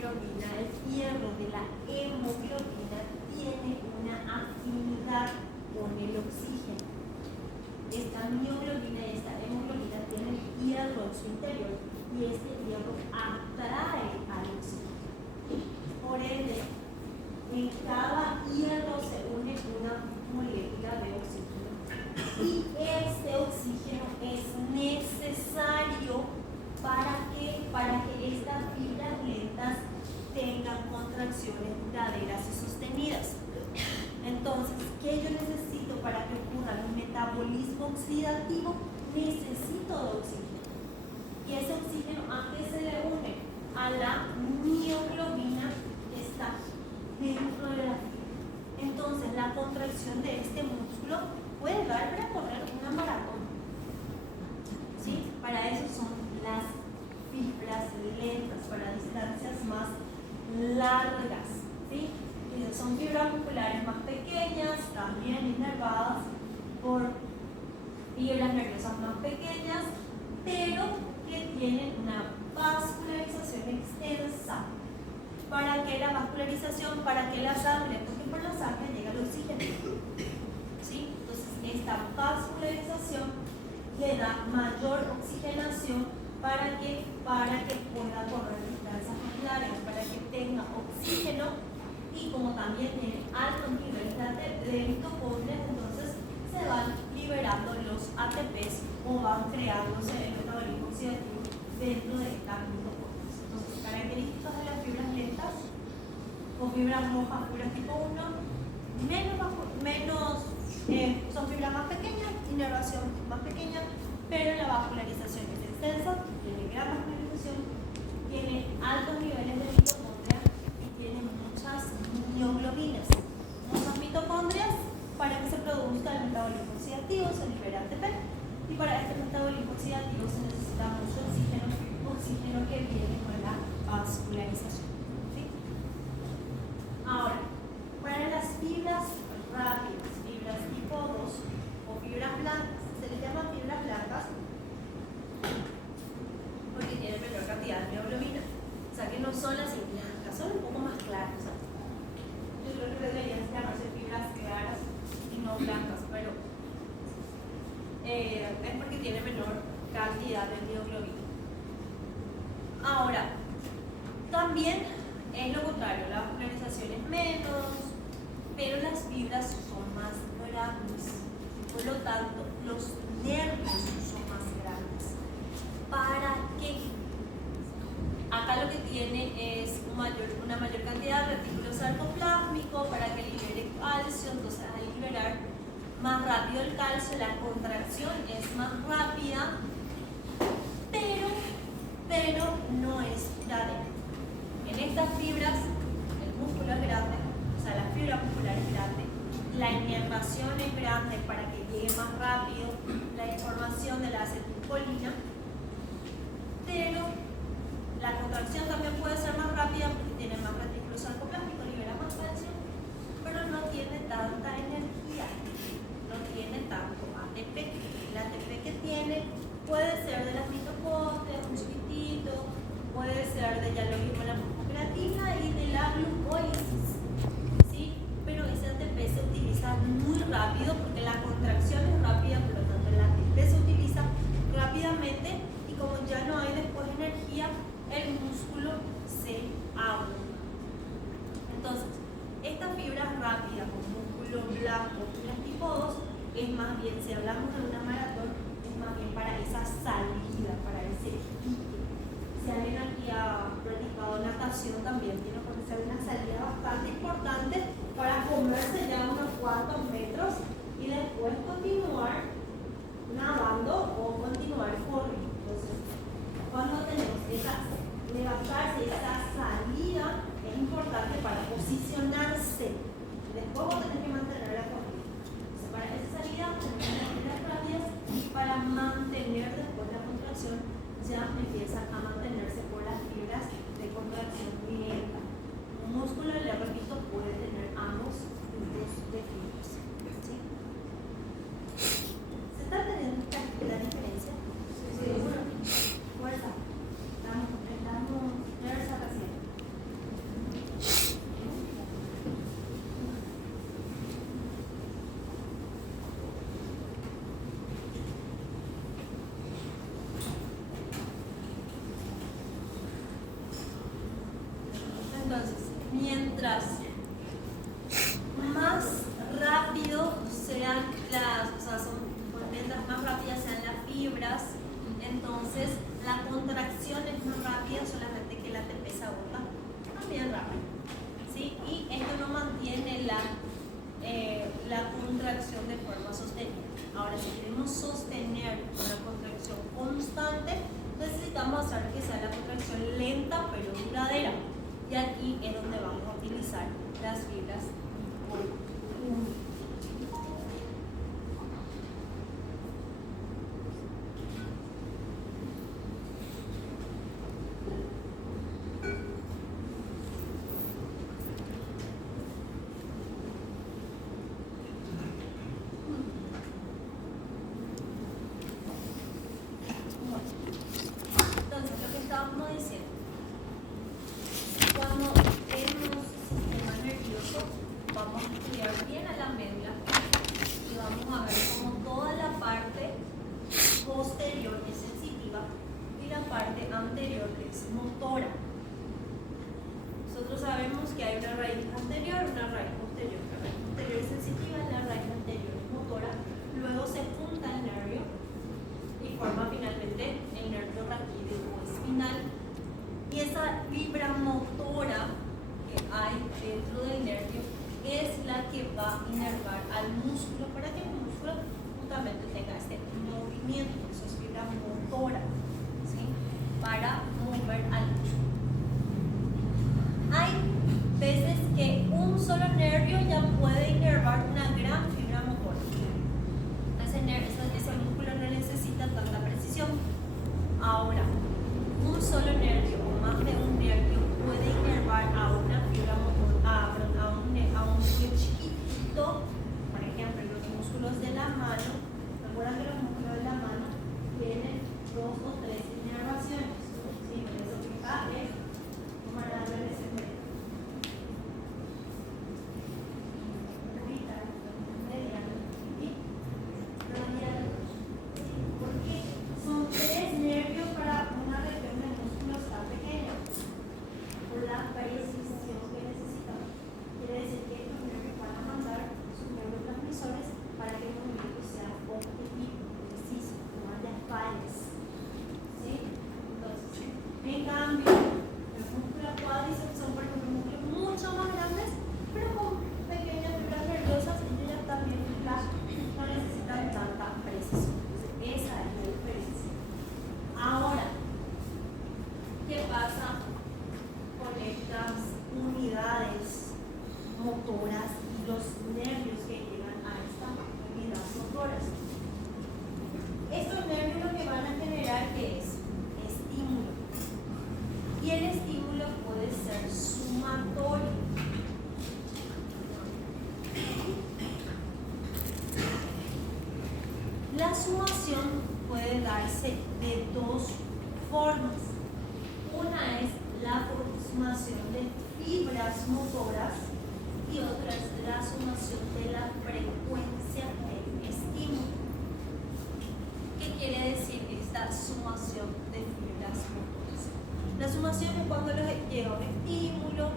hemoglobina, el fierro de la hemoglobina tiene una afinidad con el oxígeno. Esta mioglobina y esta hemoglobina tienen hierro en su interior y este hierro atrae al oxígeno. Por ende, en cada hierro se une una molécula de oxígeno y este oxígeno es necesario para que estas fibras lentas tengan contracciones duraderas y sostenidas. Entonces, ¿qué yo necesito para que ocurra un metabolismo oxidativo? Necesito de oxígeno. Y ese oxígeno, ¿a qué se le une? A la mioglobina que está dentro de la fibra. Entonces, la contracción de este músculo puede dar para correr una maratón. ¿Sí? Para eso son las fibras lentas, para distancias más largas. ¿Sí? Son fibras musculares más pequeñas, también inervadas por fibras nerviosas más pequeñas, pero que tienen una vascularización extensa. ¿Para qué la vascularización? ¿Para qué la sangre? Porque por la sangre llega el oxígeno. ¿Sí? Entonces, esta vascularización le da mayor oxigenación para que pueda correr distancias más largas, para que tenga oxígeno. Y como también tiene altos niveles de mitocondrias, entonces se van liberando los ATPs o van creándose el metabolismo oxidativo dentro de estas mitocondrias. Entonces, características de las fibras lentas o fibras rojas, fibras tipo 1, son fibras más pequeñas, inervación más pequeña, pero la vascularización es extensa, tiene gran vascularización, tiene altos niveles de mitocondria y tiene muchas mioglobinas. Muchas mitocondrias, para que se produzca el metabolismo oxidativo se libera ATP y para este metabolismo oxidativo se necesita mucho oxígeno que viene con la vascularización. ¿Sí? Ahora, para las fibras rápidas, fibras tipo 2 o fibras blancas, se les llama fibras blancas porque tienen menor cantidad de mioglobina. O sea que no son así blancas, son un poco más claras. ¿Sí? Yo creo que deberían llamarse fibras claras y no blancas, pero es porque tiene menor cantidad de mioglobina. Ahora, también es lo contrario, la vascularización es menos, pero las fibras son más grandes. Por lo tanto, los nervios son más grandes. ¿Para qué? Acá lo que tiene es una mayor cantidad de retículo sarcoplásmico para que libere calcio, entonces al liberar más rápido el calcio, la contracción es más rápida, pero no es duradera. En estas fibras, el músculo es grande, o sea, la fibra muscular es grande, la inervación es grande para que llegue más rápido la información de la acetilcolina, pero la contracción también puede ser más rápida porque tiene más retículo sarcoplásmico, libera más calcio, pero no tiene tanta energía, no tiene tanto ATP. El ATP que tiene puede ser de las mitocondrias, un chiquitito, puede ser de ya lo mismo la musculatina y de la glucólisis, ¿sí? Pero ese ATP se utiliza muy rápido porque la contracción es rápida, por lo tanto el ATP se utiliza rápidamente y como ya no hay después energía, el músculo se abunda. Entonces, esta fibra rápida con músculo blanco, fibras tipo 2, es más bien, si hablamos de una maratón, es más bien para esa salida, para ese pique. Si alguien aquí ha practicado natación, también tiene que ser una salida bastante importante para comerse ya unos cuantos metros y después continuar nadando o continuar corriendo. Entonces, cuando tenemos levantarse, esa salida es importante para posicionarse. Después vos tenés que mantener la corrida. Entonces, para esa salida tenemos que mantener rápidas y para mantener después la contracción ya empiezan a mantenerse por las fibras de contracción lenta. Un músculo, le repito, puede tener ambos tipos de fibras. ¿Sí? ¿Se está teniendo la diferencia? Sí. Fuerza. Estamos nerviosa recién. es donde vamos a utilizar las fibras tipo 1. La sumación puede darse de dos formas. Una es la sumación de fibras motoras y otra es la sumación de la frecuencia del estímulo. ¿Qué quiere decir esta sumación de fibras motoras? La sumación es cuando llega un estímulo,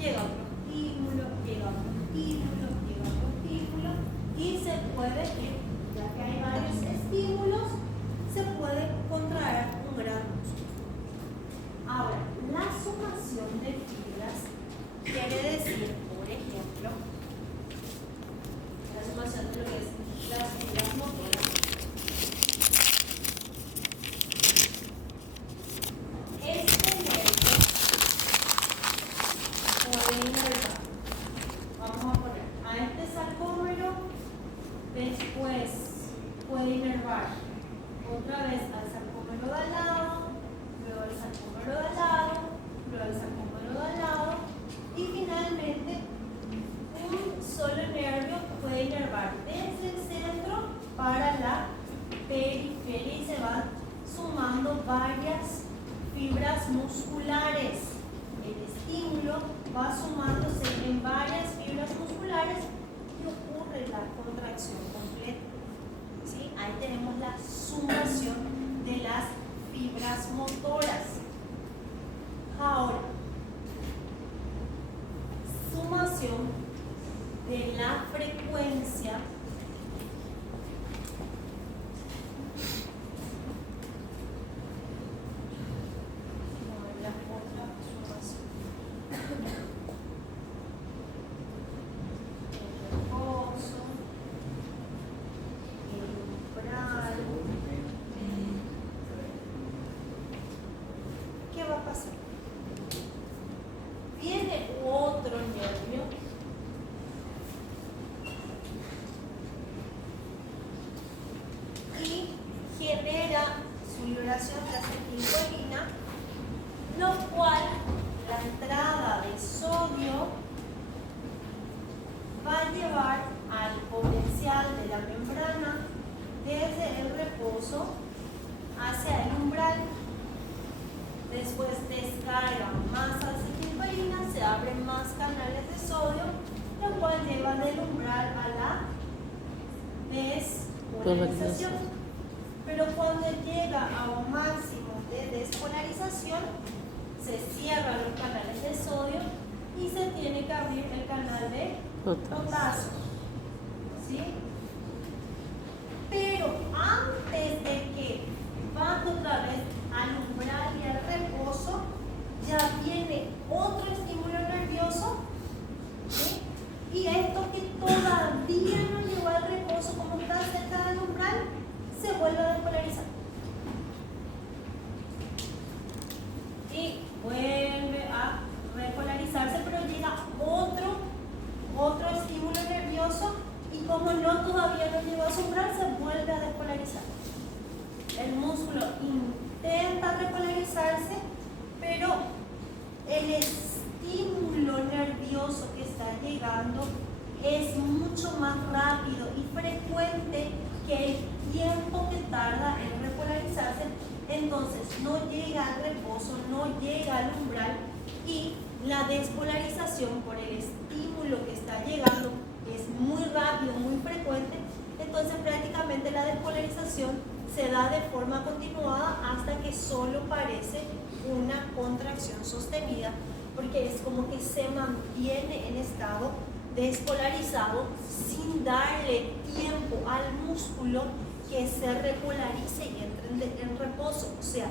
llega otro estímulo, llega otro estímulo, llega otro estímulo y se puede, ya que hay varios estímulos, se puede contraer un gran músculo. Ahora, la sumación de fibras quiere decir, por ejemplo, la sumación de lo que es las fibras motoras. Este nervio puede inervar. Vamos a poner a este sarcómero, después puede inervar otra vez al sarcómero de al lado, luego al sarcómero de al lado, luego al sarcómero de al lado y finalmente un solo nervio puede inervar desde el centro para la periferia y se van sumando varias fibras musculares. El estímulo va sumándose en varias fibras musculares y ocurre la contracción completa. ¿Sí? Ahí tenemos la sumación de las fibras motoras. Ahora, sumación de la frecuencia viene liberación de acetilcolina, lo cual la entrada de sodio va a llevar al potencial de la membrana desde el reposo hacia el umbral. Después descarga más acetilcolina, se abren más canales de sodio, lo cual lleva del umbral a la despolarización. Pero cuando llega a un máximo de despolarización, se cierran los canales de sodio y se tiene que abrir el canal de potasio. ¿Sí? Pero antes de que baje otra vez al umbral y al reposo, ya viene otro estímulo nervioso, ¿sí? Y esto que todavía no llegó al reposo, como está cerca del umbral, se vuelve a despolarizar. Y vuelve a repolarizarse, pero llega otro estímulo nervioso y como no todavía no llegó a su umbral, se vuelve a despolarizar. El músculo intenta repolarizarse, pero el estímulo nervioso que está llegando es mucho más rápido y frecuente que el tiempo que tarda en repolarizarse. Entonces no llega al reposo, no llega al umbral y la despolarización por el estímulo que está llegando es muy rápido, muy frecuente. Entonces prácticamente la despolarización se da de forma continuada hasta que solo parece una contracción sostenida, porque es como que se mantiene en estado despolarizado sin darle tiempo al músculo que se repolarice y entre en reposo. O sea,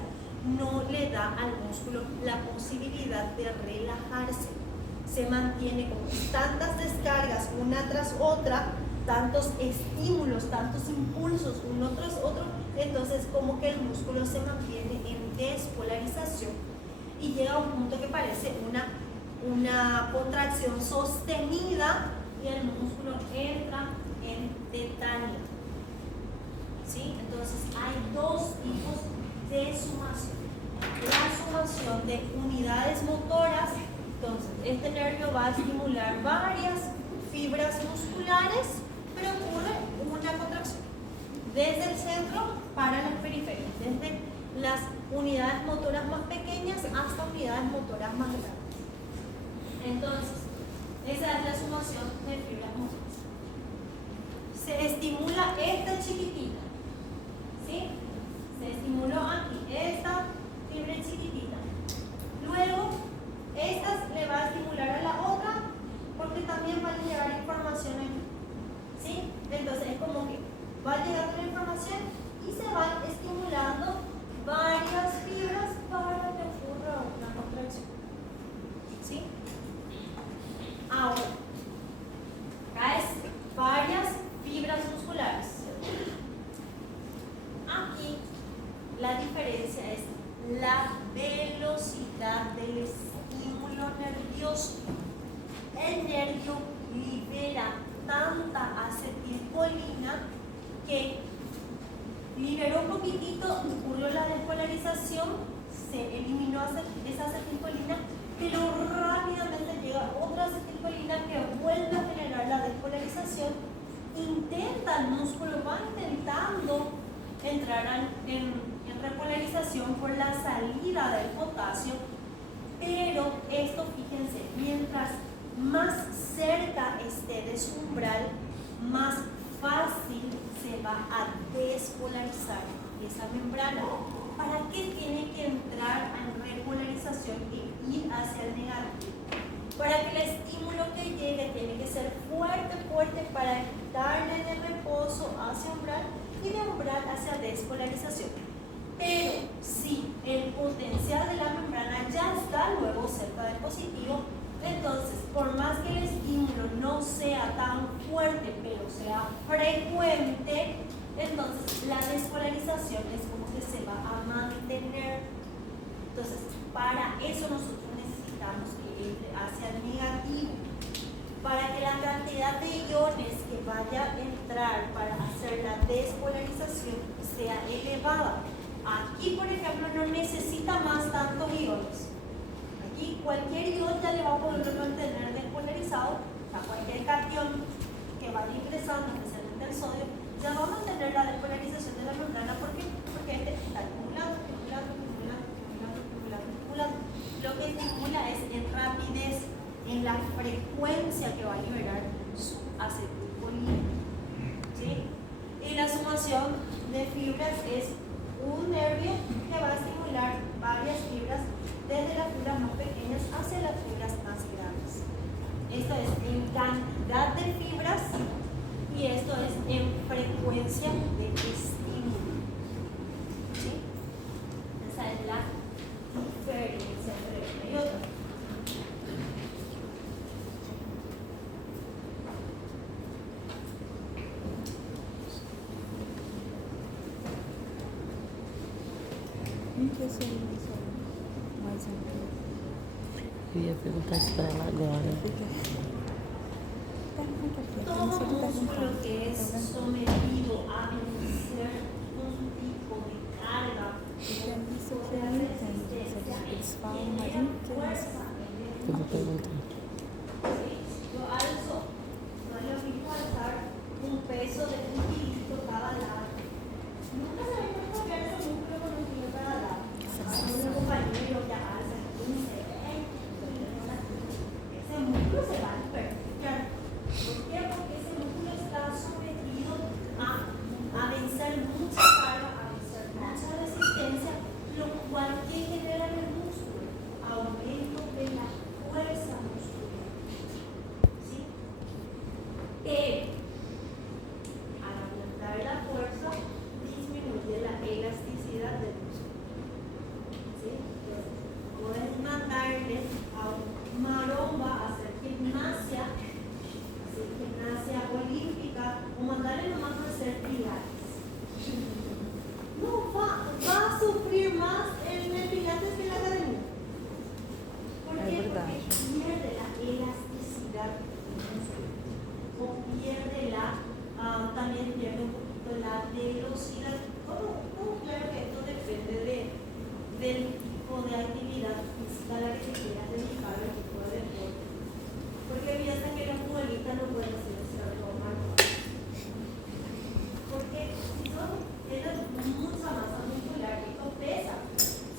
no le da al músculo la posibilidad de relajarse. Se mantiene con tantas descargas una tras otra, tantos estímulos, tantos impulsos uno tras otro, entonces como que el músculo se mantiene en despolarización y llega a un punto que parece una contracción sostenida y el músculo entra en tetania. ¿Sí? Entonces hay dos tipos de sumación. La sumación de unidades motoras, entonces este nervio va a estimular varias fibras musculares, pero ocurre una contracción desde el centro para las periferias, desde las unidades motoras más pequeñas hasta unidades motoras más grandes. Entonces, esa es la sumación de fibras motoras. Se estimula esta chiquitita, ¿sí? Se estimuló aquí, esta fibra chiquitita. Luego, esta le va a estimular a la otra porque también va a llegar información aquí, ¿sí? Entonces, es como que va llegando la información y se van estimulando varias fibras para que ocurra una contracción, ¿sí? Ahora, acá es varias fibras musculares. Aquí la diferencia es la velocidad del estímulo nervioso. El nervio libera tanta acetilcolina que liberó un poquitito, ocurrió la despolarización, se eliminó esa acetilcolina, pero rápidamente llega otra acetilcolina que vuelve a generar la despolarización. Intenta el músculo, va intentando entrar en repolarización por la salida del potasio, pero esto, fíjense, mientras más cerca esté de su umbral, más fácil se va a despolarizar esa membrana. ¿Para qué tiene que entrar en repolarización e ir hacia el negativo? Para que el estímulo que llegue tiene que ser fuerte, fuerte para quitarle de reposo hacia umbral y de umbral hacia despolarización. Pero si el potencial de la membrana ya está luego cerca del positivo, entonces por más que el estímulo no sea tan fuerte, pero sea frecuente, entonces la despolarización es como que se va a mantener. Entonces, para eso nosotros necesitamos que entre hacia el negativo, para que la cantidad de iones que vaya a entrar para hacer la despolarización sea elevada. Aquí, por ejemplo, no necesita más tantos iones. Aquí cualquier ion ya le va a poder mantener despolarizado, o sea, cualquier cation que vaya ingresando, especialmente el sodio, ya va a mantener la despolarización de la membrana. ¿Por qué? Porque este está acumulando. Lo que estimula es en rapidez, en la frecuencia que va a liberar su acetilcolina. ¿Sí? Y la sumación de fibras es un nervio que va a estimular varias fibras, desde las fibras más pequeñas hacia las fibras más grandes. Esto es en cantidad de fibras y esto es en frecuencia de estímulo. ¿Sí? Esa es la diferencia entre una y otra. Eu ia perguntar isso para ela agora. Todo músculo que es sometido a vencer un tipo de carga de resistencia tiene fuerza. Eu vou perguntar. Yo alzo, no es lo mismo alzar un peso de 1 kilito cada lado. Nunca se me puede cambiar ese músculo con 1 kilo cada lado. Un compañero ya alza 15, 20 kilos. Ese músculo se va a hipertrofiar. ¿Por qué? Porque ese músculo está sometido a vencer mucha carga, a vencer mucha resistencia, lo cual ¿qué genera en el músculo? Aumento de la fuerza muscular. ¿Sí? Pero al aumentar la fuerza disminuye la elasticidad del músculo. ¿Sí? Entonces, puedes mandarle a un maromba a hacer gimnasia olímpica, o mandarle nomás a hacer pilates. No, va a sufrir más en el pilates que en la academia. ¿Por qué? Porque pierde la elasticidad del músculo. O pierde también pierde un poquito la velocidad. Claro que esto depende del tipo de actividad física a la que te quieras dedicar, el tipo de deporte. Porque piensa que los futbolistas no pueden hacer cierto manual. Porque si tienes mucha masa muscular, esto pesa.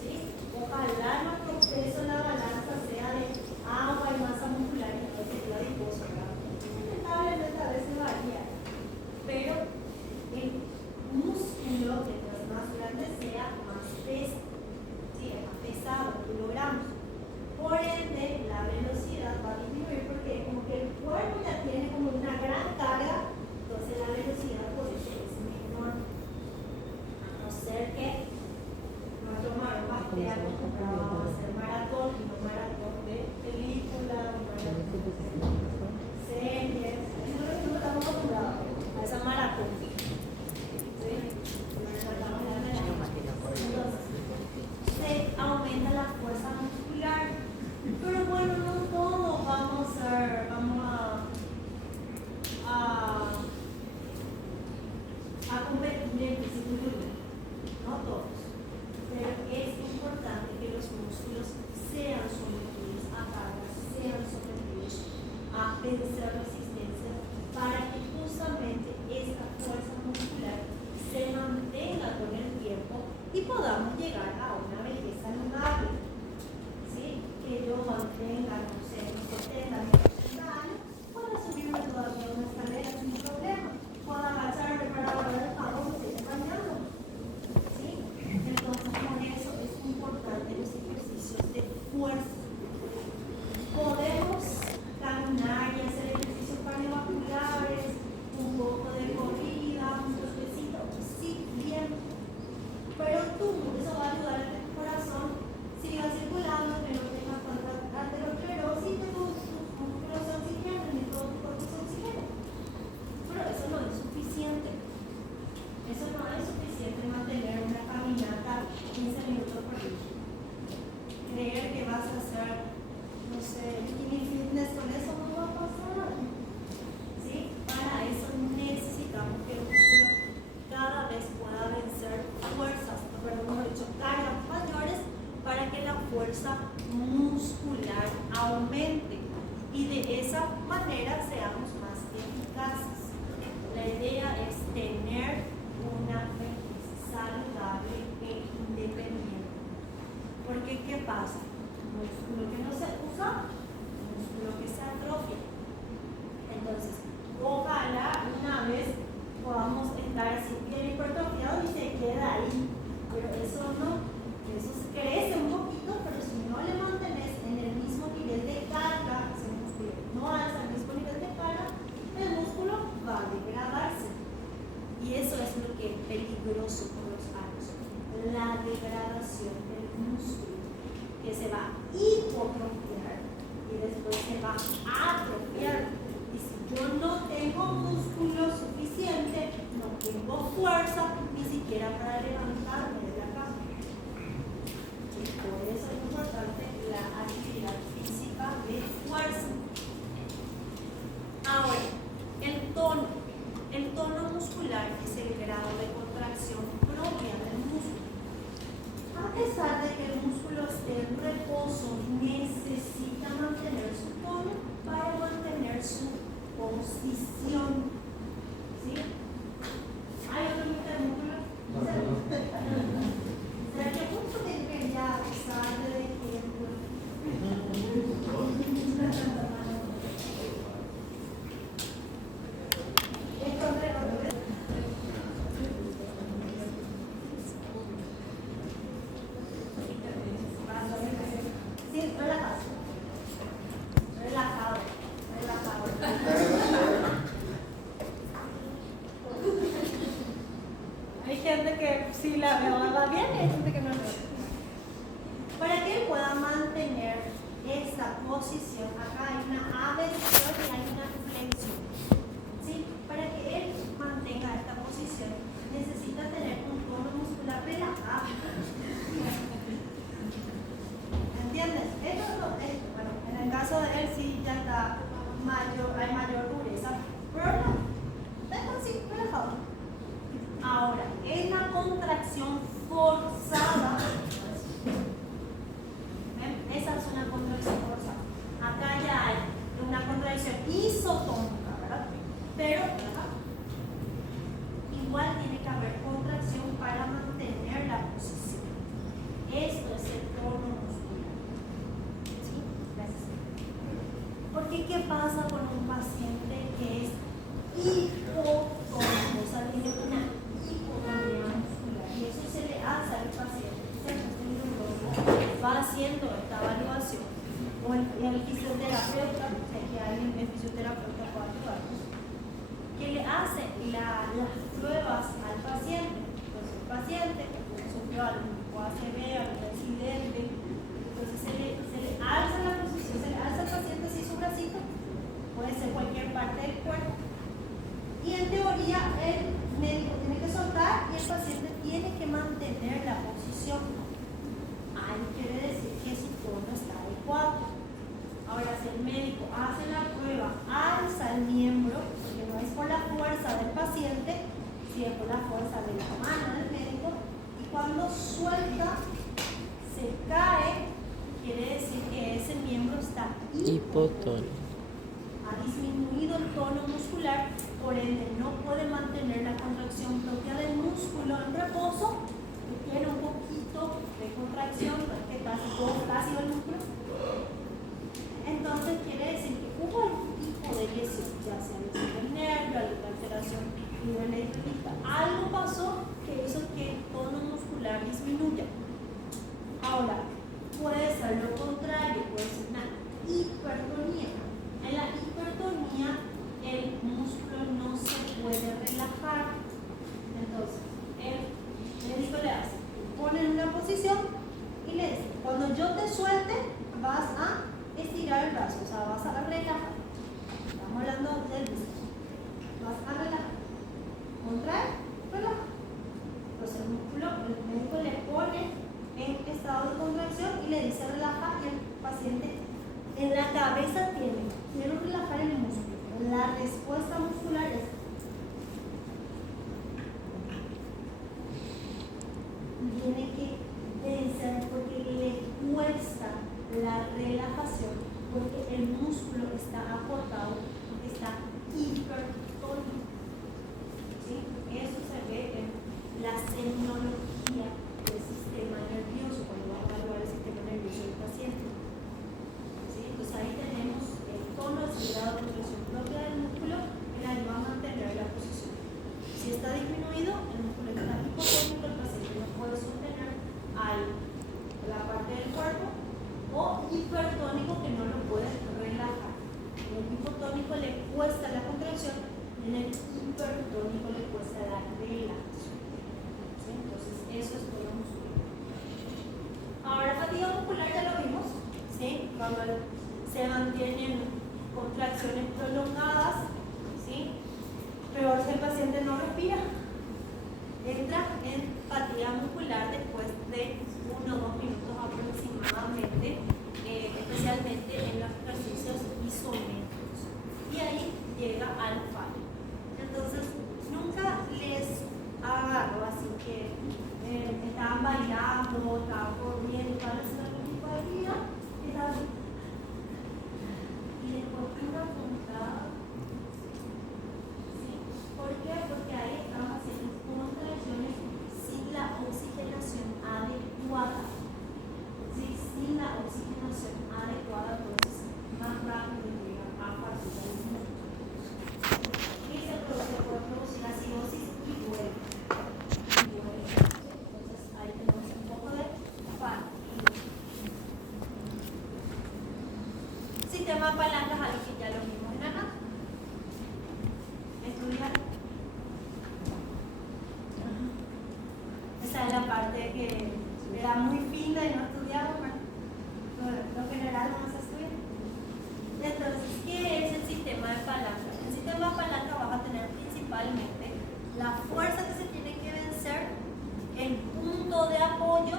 ¿Sí? Ojalá nuestro peso en la balanza sea de agua y masa muscular, entonces sería adiposo, ¿verdad? Lamentablemente a veces varía. Pero el músculo, mientras más grande sea, más pesa. ¿Sí? Es más pesado, kilogramos. Por ende, la velocidad va a disminuir porque como que el cuerpo ya tiene como una gran carga, entonces la velocidad por eso es menor. A no ser que nuestro maromba esté acostumbrado a hacer maratón, y no maratón de película, maratón de series. Eso es lo que no estamos acostumbrados a esa maratón. ¿Sí? Entonces, se aumenta la fuerza muscular. Pero bueno, no todos vamos a competir en fisiculturismo, no todos. Pero es importante que los músculos sean sometidos a cargas, sean sometidos a vencer resistencia para que justamente esta fuerza muscular se mantenga con el tiempo y podamos llegar a una vejez saludable. ¿Sí? Que yo mantenga, no sé, 70, 80 años, pueda subirme todavía una escalera sin problema, pueda agacharme para guardar el jabón que estoy bañando. ¿Sí? Entonces, por eso es importante los ejercicios de fuerza. Podemos caminar y hacer ejercicios cardiovasculares, un poco de corrida, un trocecito, sí, bien. Pero eso va a ayudar a que tu corazón siga circulando, que no tengas tanta aterosclerosis, que tus son cargas mayores para que la fuerza muscular aumente y de esa manera seamos más eficaces. La idea es tener una vejez saludable e independiente. Porque ¿qué pasa? Músculo que no se usa, músculo que se atrofia. Entonces, ojalá una vez podamos estar así bien hipertrofiados y se queda ahí. Pero eso no, eso se crece un poquito, pero si no le mantenés en el mismo nivel de carga, ese músculo no alza el mismo nivel de carga, el músculo va a degradarse. Y eso es lo que es peligroso con los años, la degradación del músculo, que se va a hipotrofiar y después se va a atrofiar. Y si yo no tengo músculo suficiente, no tengo fuerza ni siquiera para levantarme de la cama. Y por eso es importante la actividad física de fuerza. Ahora, el tono muscular es el grado de contracción propia del músculo. A pesar de que el músculo esté en reposo, necesita mantener su tono para mantener su posición. ¿Sí? ¿Hay otro tipo de músculo? ¿Será que justo tiene que ya usar de ejemplo? Sí, relajado. Relajado. Hay gente que sí la veo, va bien, y hay gente que no lo ve. Para que él pueda mantener esta posición, acá hay una aversión y hay una flexión. ¿Sí? Para que él mantenga esta posición, necesita tener un tono muscular relajado. ¿Entiendes? Bueno, en el caso de él sí ya está hay mayor dureza, pero no, deja así, relajado. Ahora, en la contracción forzada, ¿ven? Esa es una contracción forzada. Acá ya hay una contracción isotónica, ¿verdad? Pero igual tiene que haber contracción para mantener la posición. Esto es el tono muscular. ¿Sí? Gracias. Porque ¿qué pasa con un paciente que es hipotónico? O sea, tiene una hipotonía muscular y eso se le hace al paciente. Va haciendo esta evaluación o el fisioterapeuta, que alguien es fisioterapeuta por ayudarnos, que le hace las pruebas al paciente. Entonces el paciente que sufrió algún ACV, algún accidente, entonces se le alza la posición, se le alza al paciente así su bracito, puede ser cualquier parte del cuerpo, y en teoría el médico tiene que soltar y el paciente tiene que mantener la posición. Ahí quiere decir que su tono está adecuado. Ahora, si el médico hace la prueba, alza el miembro, porque no es por la fuerza del paciente, sino por la fuerza de la mano del médico, y cuando suelta, se cae, quiere decir que ese miembro está hipotónico. Ha disminuido el tono muscular, por ende no puede mantener la contracción propia del músculo en reposo, que tiene un poquito de contracción, que casi el músculo. Entonces quiere decir que hubo algún tipo de lesión, ya sea lesión del nervio, alguna alteración hidroeléctrica, algo pasó que hizo que el tono muscular disminuya. Ahora, puede ser lo contrario, puede ser una hipertonía. En la hipertonía el músculo no se puede relajar. Entonces, el médico le hace, pone en una posición y le dice, cuando yo te suelte, vas a estirar el brazo, o sea, vas a relajar. Estamos hablando del bíceps. Vas a relajar. Contrae, relaja. Entonces el médico le pone en estado de contracción y le dice relaja, y el paciente en la cabeza quiero relajar el músculo. La respuesta muscular es tiene que está acotado, está hipertónico. ¿Sí? Eso se ve en la semiología del sistema nervioso, cuando va a evaluar el sistema nervioso del paciente. ¿Sí? Entonces ahí tenemos el tono, el grado de contracción propia del músculo que le ayuda a mantener la posición. Si está disminuido, el músculo está hipotónico, el paciente no puede sostener la parte del cuerpo, o hipertónico, que no lo puede relajar. En el hipotónico le cuesta la contracción, en el hipertónico le cuesta la relajación. ¿Sí? Entonces eso es todo muscular. Ahora, fatiga muscular ya lo vimos, ¿sí? Cuando se mantienen contracciones prolongadas, ¿sí? Peor si el paciente no respira. Entra en fatiga muscular después de 1 o 2 minutos aproximadamente, especialmente en los ejercicios isométricos. Y ahí llega al fallo. Entonces, nunca les agarro así que estaban bailando, estaban corriendo, estaban haciendo algún tipo de actividad, y después una puntada. ¿Sí? ¿Por qué? Porque ahí estamos haciendo contracciones sin la oxigenación adecuada. ¿Sí? Sin la oxigenación adecuada, entonces más rápido llega a fatiga del músculo. Y se puede producir acidosis y duele. Entonces ahí tenemos un poco de fatiga. Sistema de palancas, algo que ya lo vimos en acá. Estudiar. Esa es la parte que era muy fina y no estudiamos, lo general no se estudia. Entonces, ¿qué es el sistema de palanca? El sistema de palanca va a tener principalmente la fuerza que se tiene que vencer, el punto de apoyo,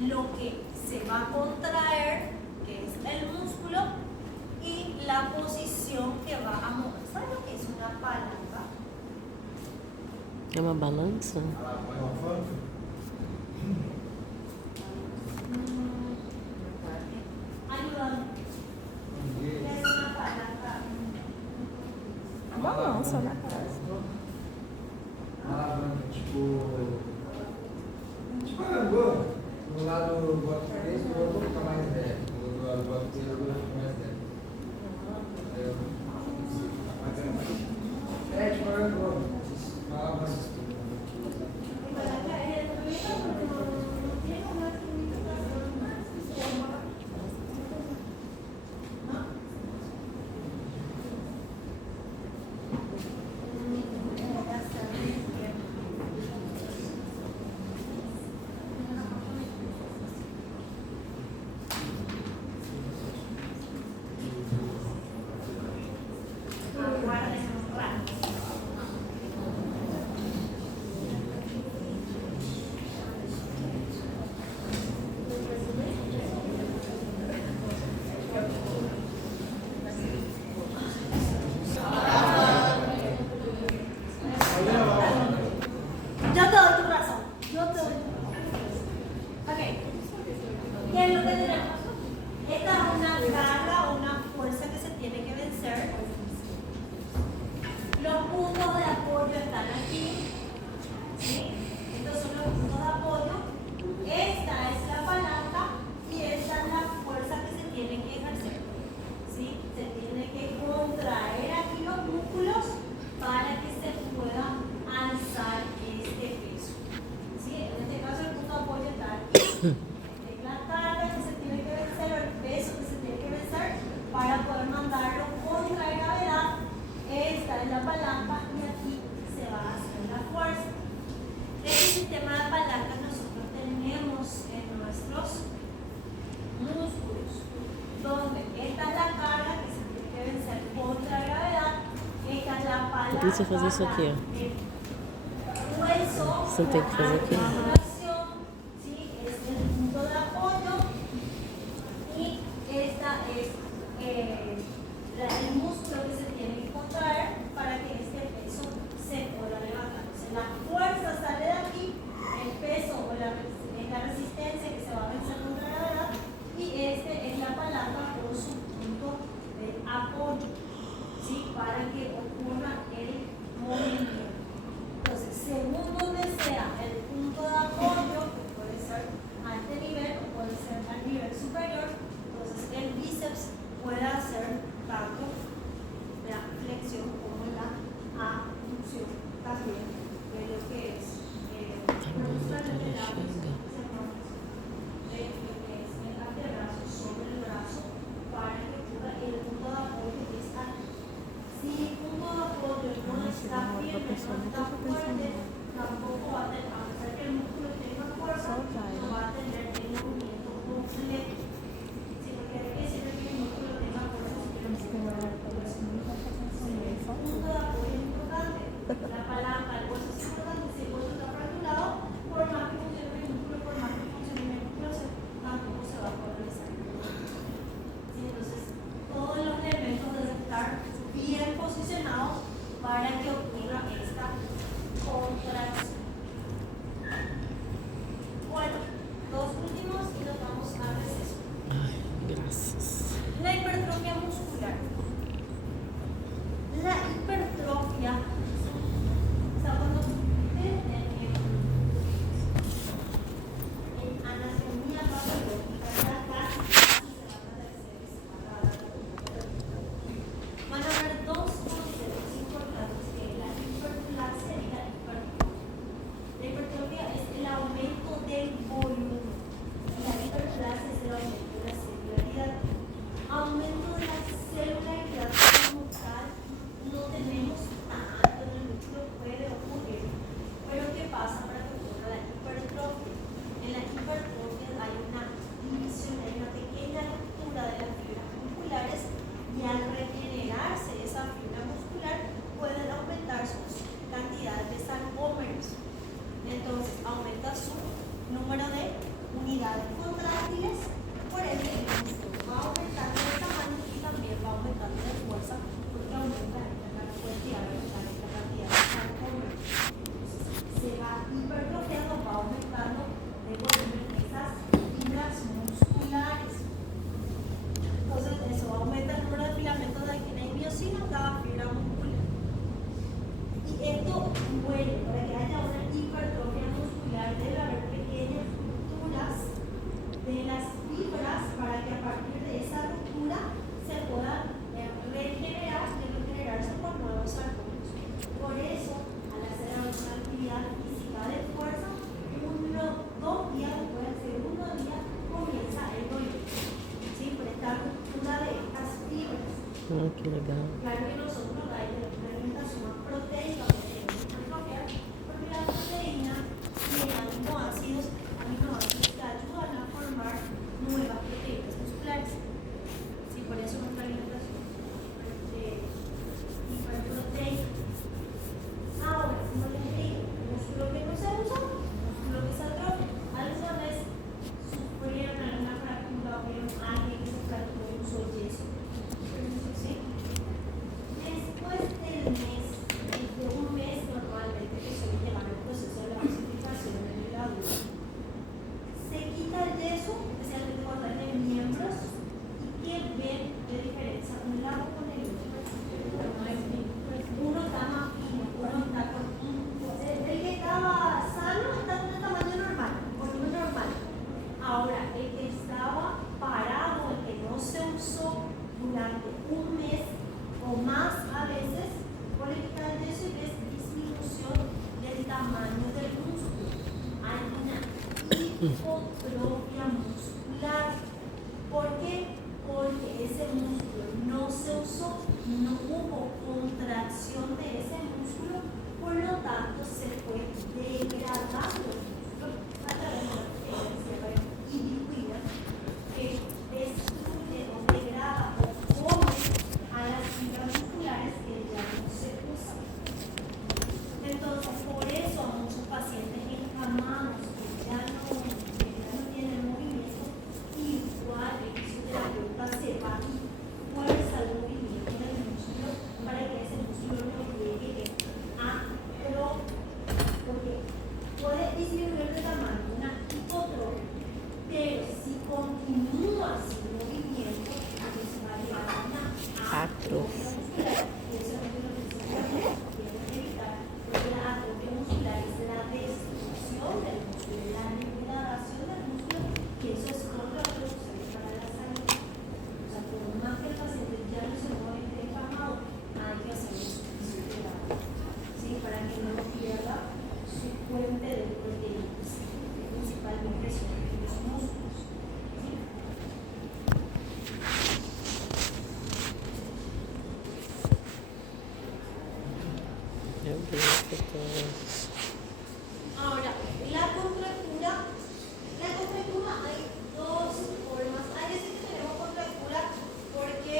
lo que se va a contraer, que es el músculo, y la posición que va a mover. ¿Sabes lo que es una palanca? É uma balança? Ayúdame. ¿Qué es una palanca? Uma balança na casa. Alavanca, tipo arangô. Do lado do bota 3, do outro fica mais velho. Do lado do bota 3, do outro fica mais velho. É, tipo arangô. Alavanca. Palanca es el ruido, no tiene una significación más. ¿No? Aguarden un rato. Yo te doy tu razón. Yo te doy tu razón. Ok. ¿Qué es lo que tenemos? Esta es una carga o una fuerza que se tiene que vencer. Los puntos de apoyo están aquí. ¿Sí? Estos son los puntos de apoyo. Esta es la palanca y esta es la fuerza que se tiene que ejercer. ¿Sí? Se tiene que contraer aquí los músculos para que se pueda alzar este peso. ¿Sí? En este caso el punto de apoyo está aquí. Es la carga que se tiene que vencer o el peso que se tiene que vencer para poder mandarlo contra la gravedad. Esta es la palanca y aquí se va a hacer la fuerza. Este sistema de palancas nosotros tenemos en nuestros músculos, donde esta es la carga que se tiene que vencer contra la gravedad. Esta es la palanca. Por isso eu fazer isso aqui, ó. Hueso, Você tem que fazer aqui. articulación, ¿sí? Es el punto de apoyo y esta es el músculo que se tiene que contraer para que este peso se pueda levantar. Entonces, la fuerza sale de aquí, el peso o la resistencia que se va a vencer contra la gravedad, y este es la palanca por su punto de Que legal. Claro que nosotros hay una alimentación más proteica que tenemos que cambiar, porque la proteína y los aminoácidos que ayudan a formar nuevas proteínas musculares. Sí, por eso nuestra alimentación hiperproteica. Ahora, como les digo, músculo que no se usa, músculo que se atrofia. ¿Alguna vez sufrieron alguna fractura o vieron a alguien que se fracturó y usó yeso? ¿Sí? Después del mes, de un mes normalmente que suele llevar el proceso de la ossificación en el adulto, se quita el yeso, especialmente cuando hay de miembros, y que ven de diferencia un lado con el otro. Uno está más fino, uno está con el que estaba sano está en un tamaño normal, volumen normal. Ahora, el que estaba parado, el que no se usó durante un mes o más a veces, por el quitar el yeso y ves disminución del tamaño del músculo. Hay una hipotrofia muscular. ¿Por qué? Porque ese músculo no se usó, no hubo contracción de ese músculo, por lo tanto se fue degradando el músculo a través de la proteína ubicuina que destruye o degrada o come a las fibras musculares que ya no se usan. Entonces, por eso a muchos pacientes encamados que ya no tienen movimiento, igual el fisioterapeuta se va y fuerza el movimiento del músculo para que ese músculo no llegue a porque puede disminuir de tamaño, una hipotrofia, pero si continúa sin movimiento, entonces va a llegar a una atrofia muscular. Y eso es lo que se quiere evitar, porque la atrofia muscular es la destrucción del músculo, la degradación del músculo, y eso es contraproducente para la salud. O sea, por más que el paciente ya no se mueve encamado, hay que hacer fisioterapia, ¿sí? Para que no pierda su fuente de proteínas, principalmente son los músculos. ¿Sí? Meu Deus, que coisa. Ahora, la contractura hay dos formas. Hay veces que tenemos contractura porque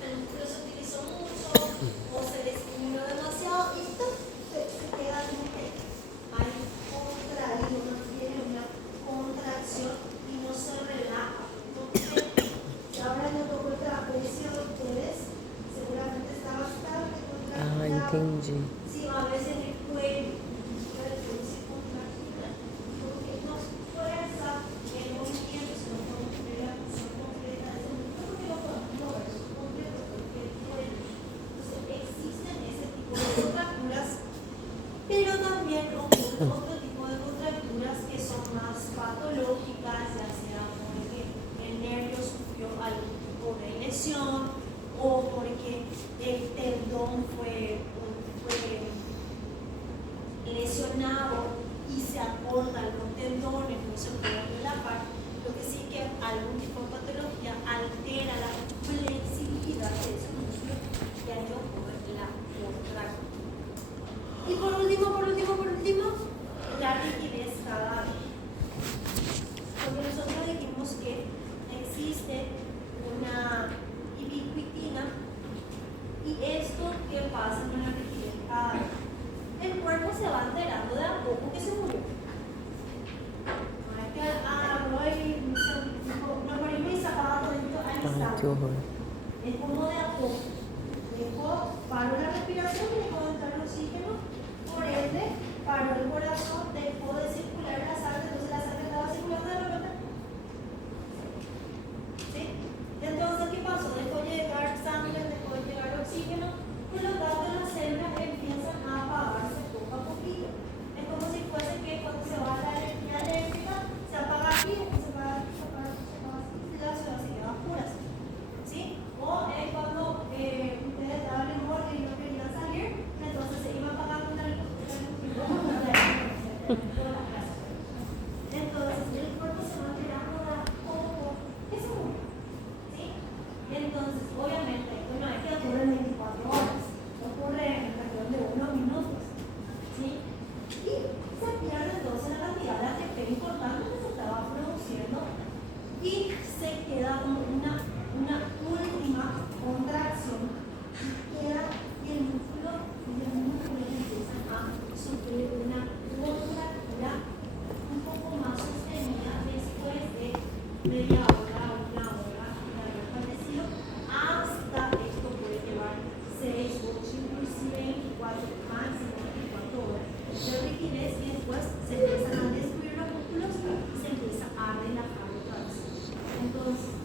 el músculo se utilizó mucho o se desestimuló demasiado y esto se queda como que hay contraído, no tiene una contracción y no se relaja. Porque si ahora yo toco el trapecio de ustedes, seguramente está bastante contracturado. Entendi. Sí, a veces el cuello se contractura porque no se fuerza el movimiento, se no podemos tener la función completa de ese músculo porque no podemos mover su completo porque el cuello. Entonces existen ese tipo de contracturas, pero también ocurre otro tipo de contracturas que son más patológicas, ya sea porque el nervio sufrió algún tipo de lesión o porque el tendón fue lesionado y se acortan los tendones, no se puede relapar, lo que sí que algún tipo de patología altera la flexibilidad de ese músculo y ahí ocurre la contractura. Y por último, la rigidez cadáver. Porque nosotros dijimos que existe una ubiquitina y esto que pasa con la rigidez cadáver. El cuerpo se va enterando de a poco que se murió. No es que nos morimos y se acaba todo esto al Ai, instante. que horror. Es como de a poco. Paró la respiración, dejó de entrar el oxígeno, por ende, paró el corazón, dejó de circular la sangre, entonces la sangre estaba circulando de repente. ¿Sí? Entonces, ¿qué pasó? Dejó de llegar sangre, dejó de llegar oxígeno, por lo tanto las células empiezan a apagarse poco a poquito. Es como si fuese que cuando se va la energía eléctrica, se apaga aquí, se apaga aquí, y la ciudad se queda oscura. ¿Sí? O cuando ustedes daban el borde y no querían salir, entonces se iba apagando una luz. media hora, una hora de haber fallecido, hasta esto puede llevar 6, 8, inclusive 24, máximo 24 horas de rigidez, y después se empiezan a destruir los músculos y se empieza a relajar otra vez. Entonces,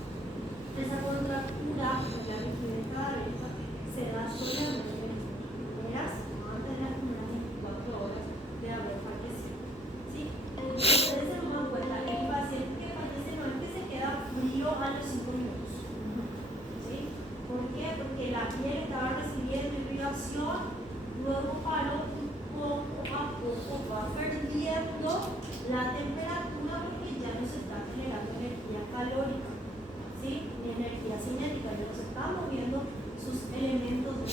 esa contractura de la rigidez cadavérica se da solamente en primeras, antes de las primeras 24 horas de haber fallecido. ¿Sí? Ustedes se dan cuenta, el paciente que fallece no es que se queda frío a los 5 minutos. ¿Sí? ¿Por qué? Porque la piel estaba recibiendo irrigación, luego paró poco a poco, va perdiendo la temperatura porque ya no se está generando energía calórica, ¿sí? Ni energía cinética, ya no se están moviendo sus elementos de